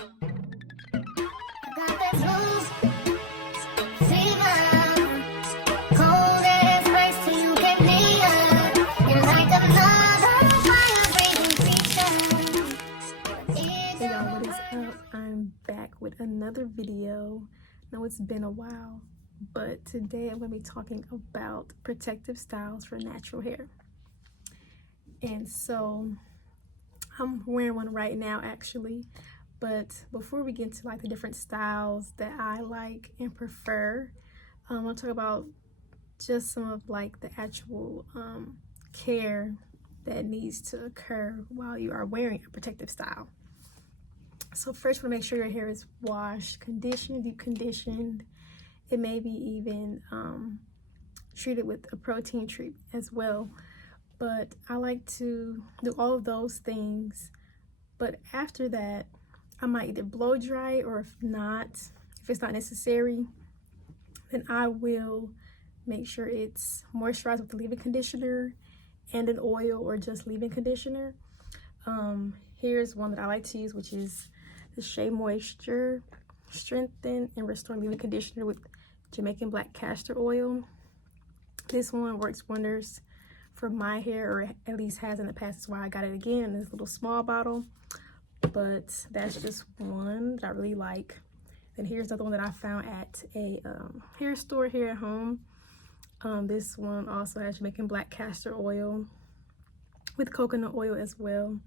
I'm back with another video. Now it's been a while, but today I'm going to be talking about protective styles for natural hair. And so I'm wearing one right now actually, but before we get into like the different styles that I like and prefer, I want to talk about just some of like the actual care that needs to occur while you are wearing a protective style. So first, you want to make sure your hair is washed, conditioned, deep conditioned. It may be even treated with a protein treatment as well. But I like to do all of those things. But after that, I might either blow dry it, or if it's not necessary, then I will make sure it's moisturized with a leave-in conditioner and an oil or just leave-in conditioner. Here's one that I like to use, which is the Shea Moisture Strengthen and Restore Leave-In Conditioner with Jamaican Black Castor Oil. This one works wonders for my hair, or at least has in the past. That's why I got it again in this little small bottle. But that's just one that I really like. And here's another one that I found at a hair store here at home. This one also has Jamaican Black Castor Oil with coconut oil as well.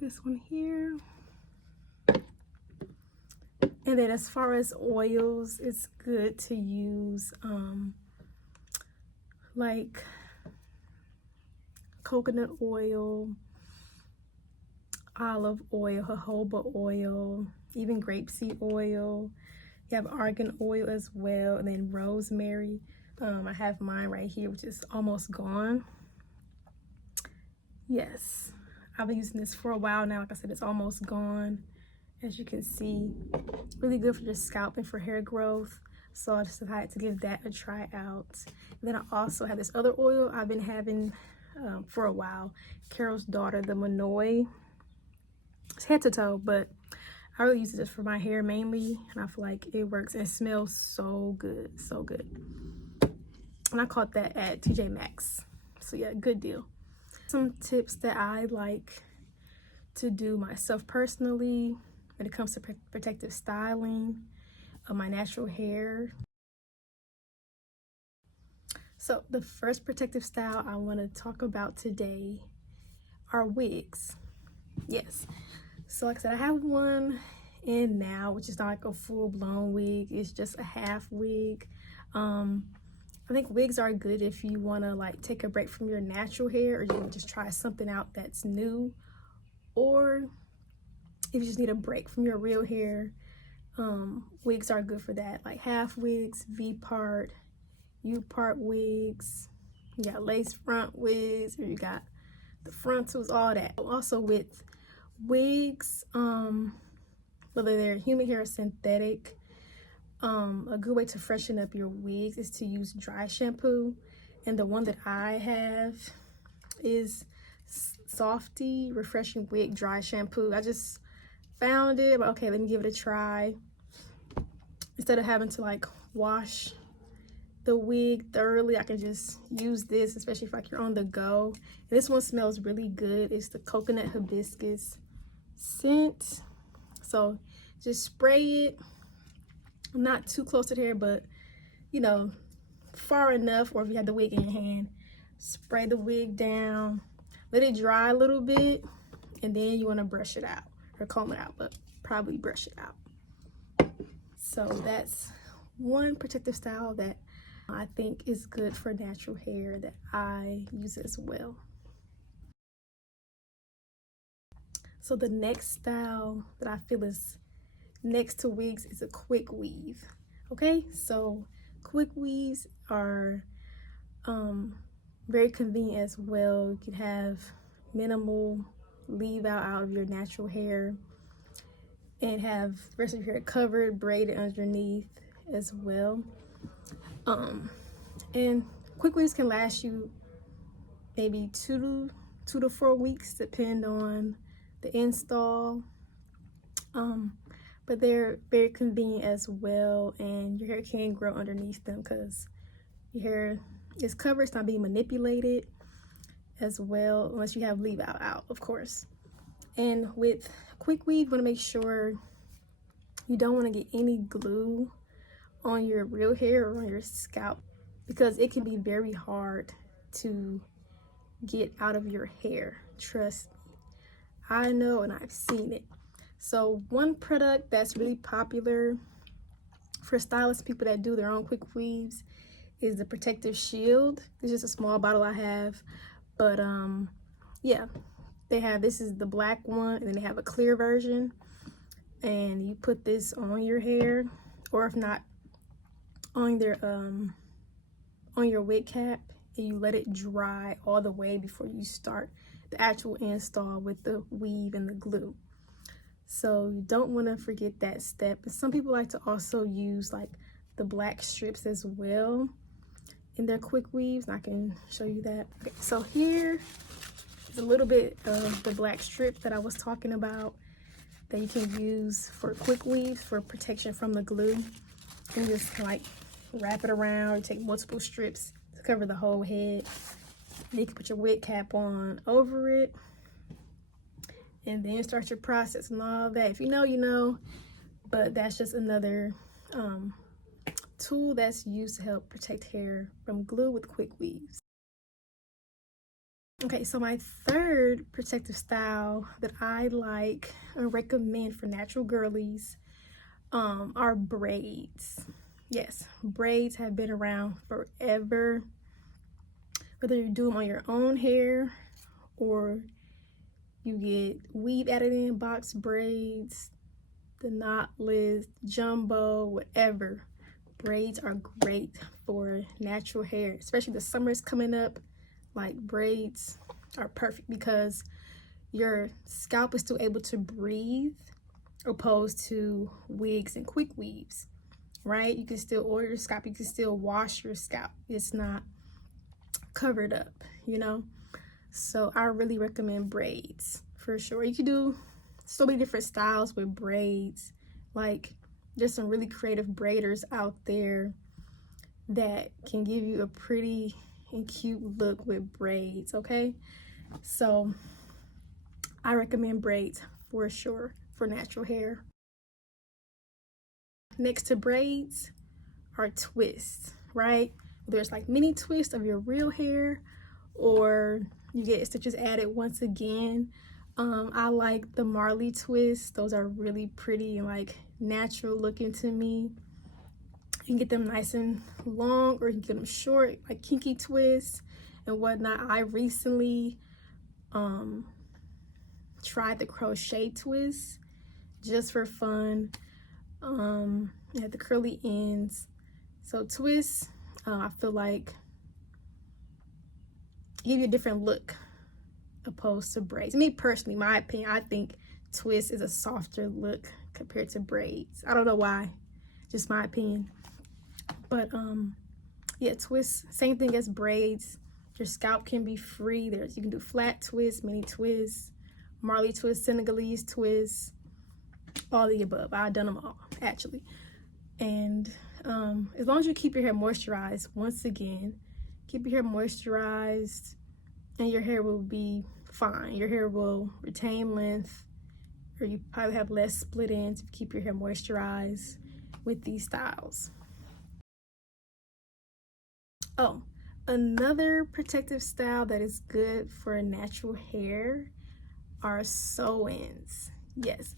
This one here. And then as far as oils, it's good to use like coconut oil, olive oil, jojoba oil, even grapeseed oil. You have argan oil as well, and then rosemary. I have mine right here, which is almost gone. Yes, I've been using this for a while now. Like I said, it's almost gone. As you can see, really good for your scalp and for hair growth. So I just decided to give that a try out. And then I also have this other oil I've been having for a while. Carol's Daughter, the Monoi. It's head to toe, but I really use it just for my hair mainly. And I feel like it works and smells so good, so good. And I caught that at TJ Maxx. So yeah, good deal. Some tips that I like to do myself personally when it comes to protective styling of my natural hair. So the first protective style I want to talk about today are wigs. Yes, so like I said, I have one in now, which is not like a full-blown wig. It's just a half wig. I think wigs are good if you want to like take a break from your natural hair, or you want to just try something out that's new, or if you just need a break from your real hair. Wigs are good for that, like half wigs, V-part, U-part wigs. You got lace front wigs, or you got the frontals, all that. Also with wigs, whether they're human hair or synthetic, a good way to freshen up your wigs is to use dry shampoo. And the one that I have is Softy Refreshing Wig Dry Shampoo. I just found it, but okay, let me give it a try. Instead of having to like wash the wig thoroughly, I can just use this, especially if like you're on the go. And this one smells really good. It's the coconut hibiscus scent. So just spray it, not too close to the hair, but you know, far enough, or if you have the wig in your hand, spray the wig down, let it dry a little bit, and then you want to brush it out or comb it out, but probably brush it out. So that's one protective style that I think is good for natural hair that I use as well. So the next style that I feel is next to wigs is a Quickweave. Okay, so Quickweaves are very convenient as well. You can have minimal leave out of your natural hair and have the rest of your hair covered, braided underneath as well. And Quickweaves can last you maybe 2 to 4 weeks, depend on the install But they're very convenient as well, and your hair can grow underneath them because your hair is covered, it's not being manipulated as well, unless you have leave out, of course. And with Quickweave, you want to make sure you don't want to get any glue on your real hair or on your scalp, because it can be very hard to get out of your hair. Trust me, I know and I've seen it. So one product that's really popular for stylists, people that do their own quick weaves, is the protective shield. It's just a small bottle I have, but yeah, they have, this is the black one, and then they have a clear version, and you put this on your hair, or if not, on their on your wig cap, and you let it dry all the way before you start the actual install with the weave and the glue. So you don't want to forget that step. And some people like to also use like the black strips as well in their quick weaves, and I can show you that. Okay, so here is a little bit of the black strip that I was talking about that you can use for quick weaves for protection from the glue. And just like wrap it around, you take multiple strips to cover the whole head. And you can put your wig cap on over it, and then start your process and all that. If you know, you know, but that's just another tool that's used to help protect hair from glue with quick weaves. Okay, so my third protective style that I like and recommend for natural girlies are braids. Yes, braids have been around forever. Whether you do them on your own hair or you get weave added in, box braids, the knotless, jumbo, whatever. Braids are great for natural hair, especially the summer's coming up. Like, braids are perfect because your scalp is still able to breathe, opposed to wigs and quick weaves, right? You can still oil your scalp, you can still wash your scalp. It's not covered up, you know? So I really recommend braids for sure. You can do so many different styles with braids. Like, there's some really creative braiders out there that can give you a pretty and cute look with braids, okay? So I recommend braids for sure for natural hair. Next to braids are twists, right? There's like mini twists of your real hair, or you get stitches added once again. I like the Marley twists. Those are really pretty and like natural looking to me. You can get them nice and long, or you can get them short, like kinky twists and whatnot. I recently tried the crochet twist just for fun. It had the curly ends. So twists, I feel like give you a different look opposed to braids. Me personally, my opinion, I think twist is a softer look compared to braids. I don't know why, just my opinion. But yeah, twists, same thing as braids. Your scalp can be free. You can do flat twists, mini twists, Marley twists, Senegalese twists, all the above. I've done them all, actually. And as long as you keep your hair moisturized, once again, keep your hair moisturized and your hair will be fine. Your hair will retain length, or you probably have less split ends if you keep your hair moisturized with these styles. Oh, another protective style that is good for natural hair are sew-ins. Yes,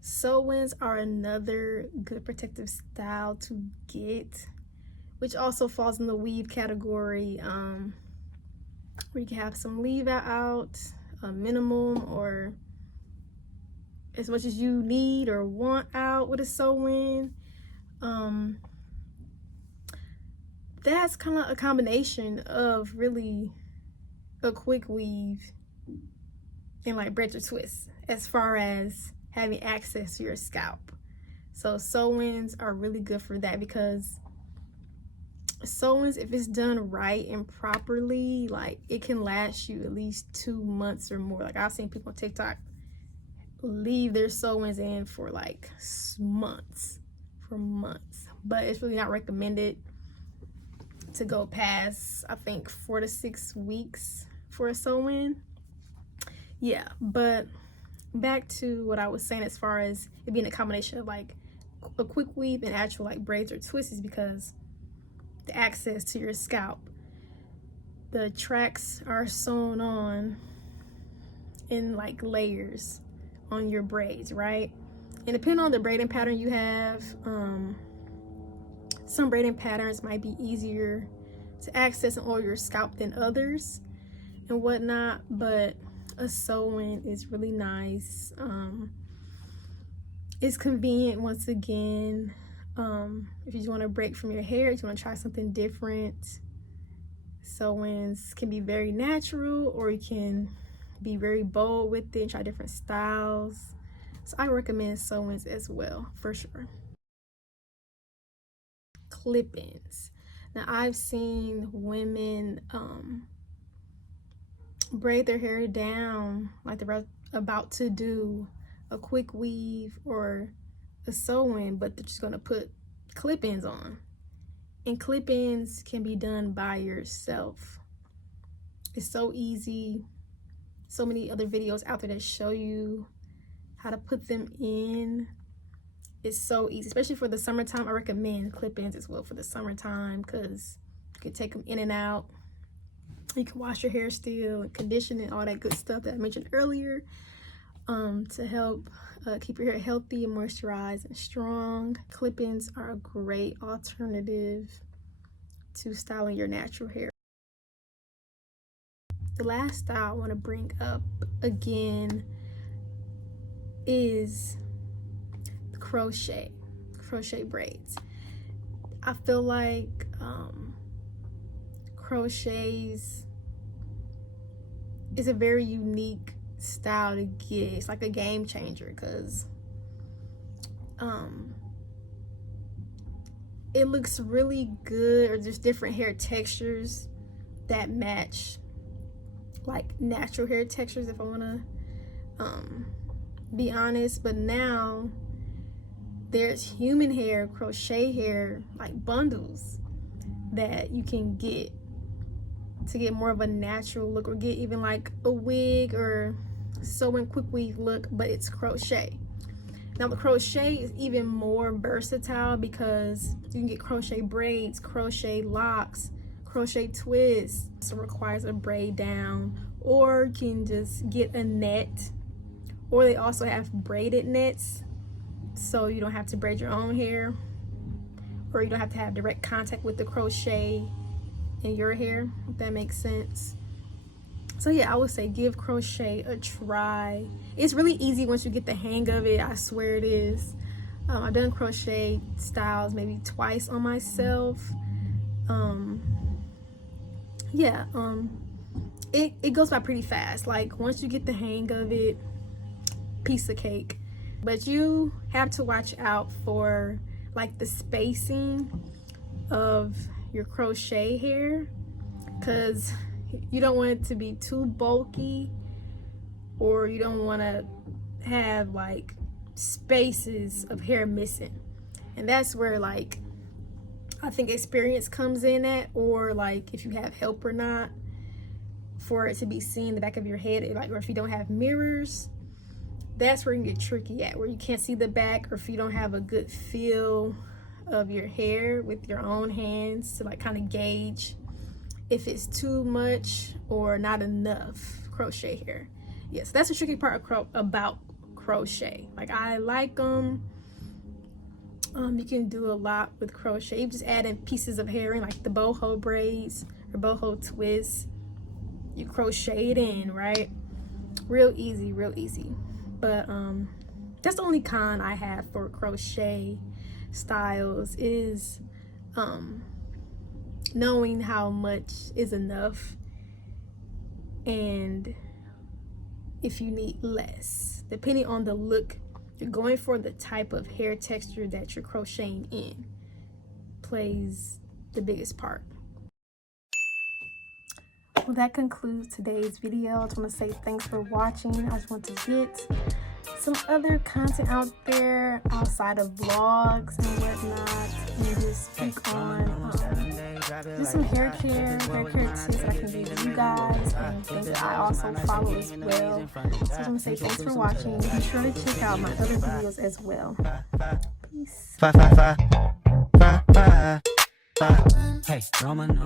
sew-ins are another good protective style to get, which also falls in the weave category, where you can have some leave out, a minimum or as much as you need or want out with a sew-in. That's kind of a combination of really a quick weave and like braids or twists as far as having access to your scalp. So sew-ins are really good for that, because sew-ins, if it's done right and properly, like it can last you at least 2 months or more. Like I've seen people on TikTok leave their sew-ins in for like months, but it's really not recommended to go past, I think, 4 to 6 weeks for a sew-in. Yeah, but back to what I was saying as far as it being a combination of like a quick weave and actual like braids or twists, is because the access to your scalp, the tracks are sewn on in like layers on your braids, right? And depending on the braiding pattern you have, some braiding patterns might be easier to access and oil your scalp than others and whatnot, but a sew-in is really nice. It's convenient once again. If you just want to break from your hair, if you want to try something different, sew-ins can be very natural, or you can be very bold with it and try different styles. So I recommend sew-ins as well, for sure. Clip-ins. Now I've seen women braid their hair down like they're about to do a quick weave or a sew-in, but they're just gonna put clip-ins on. And clip-ins can be done by yourself. It's so easy. So many other videos out there that show you how to put them in. It's so easy, especially for the summertime. I recommend clip-ins as well for the summertime, because you can take them in and out. You can wash your hair still and condition it, all that good stuff that I mentioned earlier, to help keep your hair healthy and moisturized and strong. Clip-ins are a great alternative to styling your natural hair. The last style I want to bring up again is the crochet braids. I feel like crochets is a very unique style to get. It's like a game changer, because it looks really good, or just different hair textures that match like natural hair textures, if I want to be honest. But now there's human hair, crochet hair, like bundles that you can get to get more of a natural look, or get even like a wig or sew-in quick weave look, but it's crochet. Now the crochet is even more versatile, because you can get crochet braids, crochet locks, crochet twists. So it requires a braid down, or you can just get a net, or they also have braided nets, so you don't have to braid your own hair, or you don't have to have direct contact with the crochet in your hair, if that makes sense. So yeah, I would say give crochet a try. It's really easy once you get the hang of it. I swear it is. I've done crochet styles maybe twice on myself. It goes by pretty fast. Like once you get the hang of it, piece of cake. But you have to watch out for like the spacing of your crochet hair, because you don't want it to be too bulky, or you don't want to have like spaces of hair missing. And that's where like I think experience comes in at, or like if you have help or not, for it to be seen the back of your head, like, or if you don't have mirrors, that's where you can get tricky at, where you can't see the back, or if you don't have a good feel of your hair with your own hands to like kind of gauge if it's too much or not enough crochet hair. Yes, that's the tricky part about crochet. Like I like them. You can do a lot with crochet. You just add in pieces of hair in, like the boho braids or boho twists. You crochet it in, right? Real easy, real easy. But that's the only con I have for crochet styles, is knowing how much is enough, and if you need less, depending on the look you're going for, the type of hair texture that you're crocheting in plays the biggest part. Well, that concludes today's video. I just want to say thanks for watching. I just want to get some other content out there outside of vlogs and whatnot, and just speak on just some hair care tips that I can give you guys, and things that I also follow as well. So I just want to say thanks for watching. Be sure to check out my other videos as well. Peace. Hey, Roman,